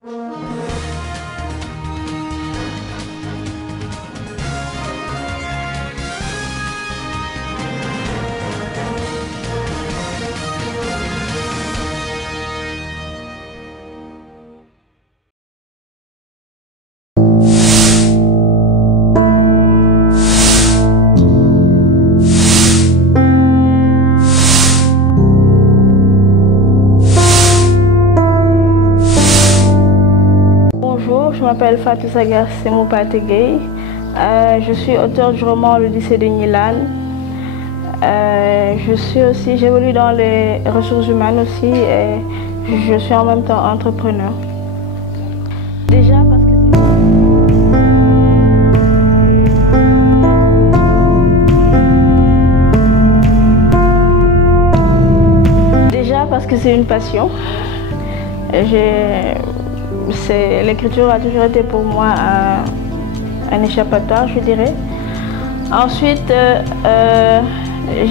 Je m'appelle Fatou Sagar Semou Pategei. Je suis auteur du roman Le lycée de Nilan. J'évolue dans les ressources humaines aussi et je suis en même temps entrepreneur. Déjà parce que c'est une passion. L'écriture a toujours été pour moi un échappatoire, je dirais. Ensuite,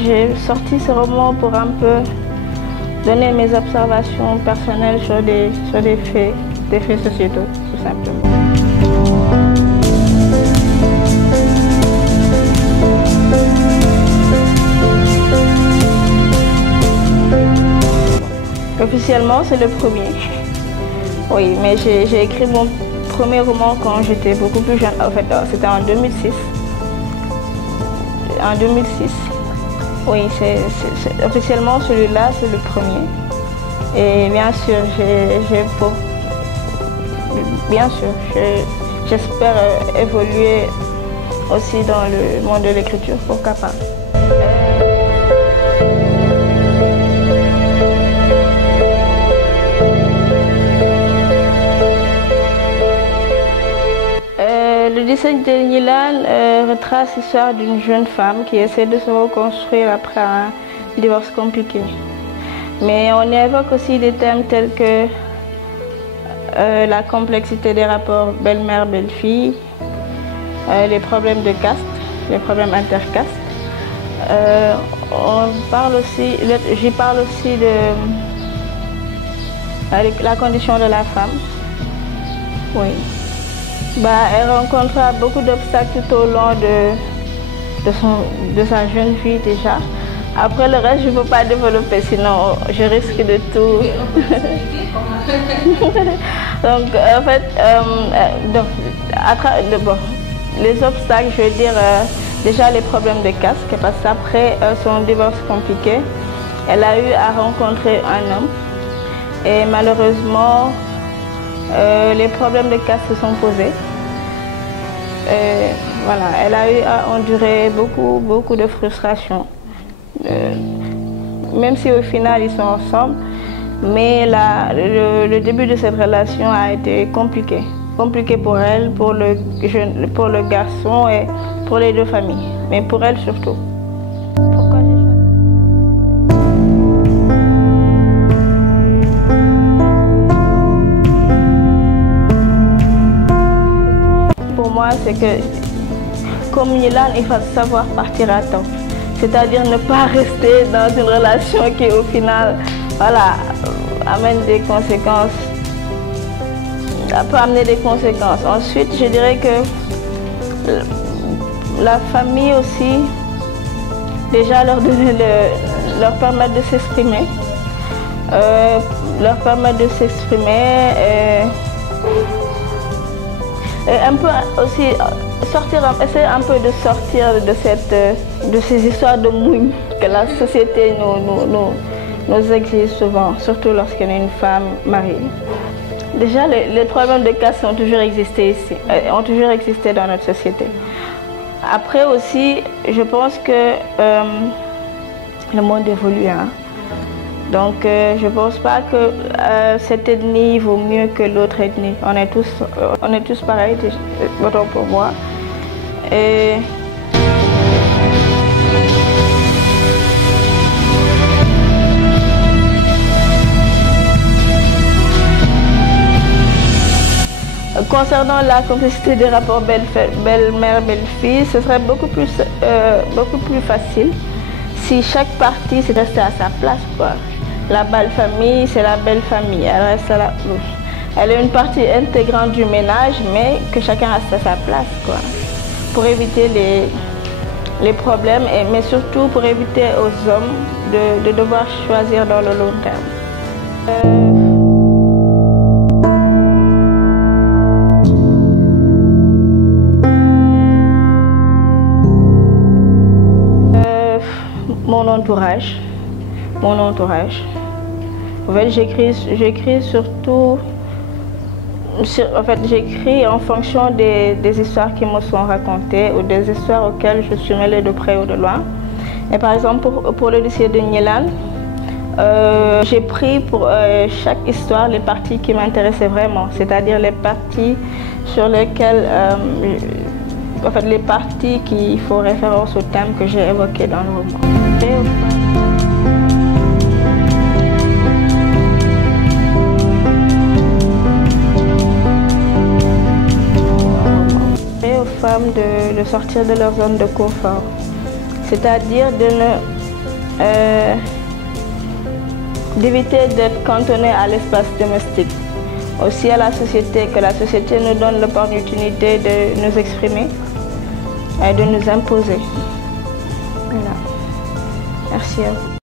j'ai sorti ce roman pour un peu donner mes observations personnelles sur des faits sociétaux, tout simplement. Officiellement, c'est le premier. Oui, mais j'ai écrit mon premier roman quand j'étais beaucoup plus jeune. En fait, c'était en 2006. En 2006. Oui, officiellement, celui-là, c'est le premier. Et bien sûr, j'espère évoluer aussi dans le monde de l'écriture, pourquoi pas. Le lycée de Nilan retrace l'histoire d'une jeune femme qui essaie de se reconstruire après un divorce compliqué. Mais on évoque aussi des thèmes tels que la complexité des rapports belle-mère-belle-fille, les problèmes de caste, les problèmes intercastes. J'y parle aussi de la condition de la femme. Oui. Elle rencontrera beaucoup d'obstacles tout au long de sa jeune vie déjà. Après le reste, je ne peux pas développer, sinon je risque de tout. Donc en fait, les obstacles, je veux dire, déjà les problèmes de caste, parce qu'après son divorce compliqué, elle a eu à rencontrer un homme. Et malheureusement, les problèmes de caste se sont posés. Voilà, elle a eu à endurer beaucoup de frustration. Même si au final ils sont ensemble, mais le début de cette relation a été compliqué. Compliqué pour elle, pour le garçon et pour les deux familles, mais pour elle surtout. Pourquoi j'ai choisi? Pour moi, c'est que comme Nilan, il faut savoir partir à temps. C'est-à-dire ne pas rester dans une relation qui au final amène des conséquences, peut amener des conséquences. Ensuite, je dirais que la famille aussi, déjà leur permettre de s'exprimer, et un peu aussi essayer un peu de sortir de ces histoires de mouille que la société nous exige souvent, surtout lorsqu'on est une femme mariée. Déjà, les problèmes de caste ont toujours existé ici, ont toujours existé dans notre société. Après aussi, je pense que le monde évolue. Donc, je ne pense pas que cette ethnie vaut mieux que l'autre ethnie. On est tous pareils, autant pour moi. Et concernant la complexité des rapports belle-mère-belle-fille, ce serait beaucoup plus facile si chaque partie s'est restée à sa place, quoi. La belle famille, c'est la belle famille, elle reste là. Elle est une partie intégrante du ménage, mais que chacun reste à sa place, quoi. Pour éviter les problèmes, mais surtout pour éviter aux hommes de devoir choisir dans le long terme. Mon entourage. En fait, j'écris surtout. En fait, j'écris en fonction des histoires qui me sont racontées ou des histoires auxquelles je suis mêlée de près ou de loin. Et par exemple, pour le dossier de Gnilan, j'ai pris pour chaque histoire les parties qui m'intéressaient vraiment, c'est-à-dire les parties sur lesquelles, en fait, les parties qui font référence au thème que j'ai évoqué dans le roman. Aux femmes de sortir de leur zone de confort, c'est-à-dire d'éviter d'être cantonnées à l'espace domestique, aussi à la société, que la société nous donne l'opportunité de nous exprimer et de nous imposer. Voilà. Merci à vous.